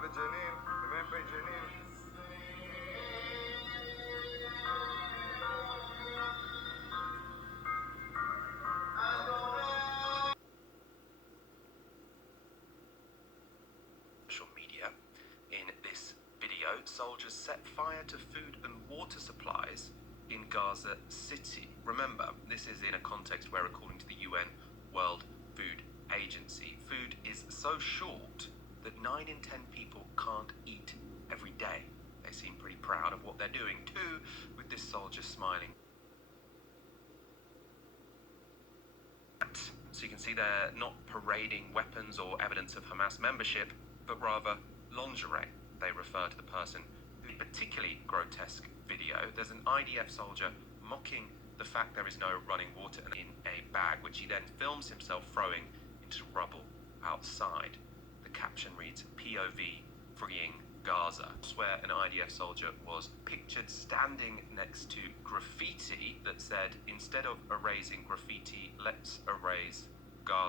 بجنين من بين جنين. Social media. In this video, soldiers set fire to food and water supplies in Gaza City. Remember, this is in a context where, according to the UN World Food Agency, food is so short that 9 in 10 people can't eat every day. They seem pretty proud of what they're doing too, with this soldier smiling. So you can see they're not parading weapons or evidence of Hamas membership, but rather lingerie. They refer to the person. In a particularly grotesque video, there's an IDF soldier mocking the fact there is no running water in a bag, which he then films himself throwing into rubble outside. The caption reads, POV freeing Gaza, where an IDF soldier was pictured standing next to graffiti that said, instead of erasing graffiti, let's erase Gaza.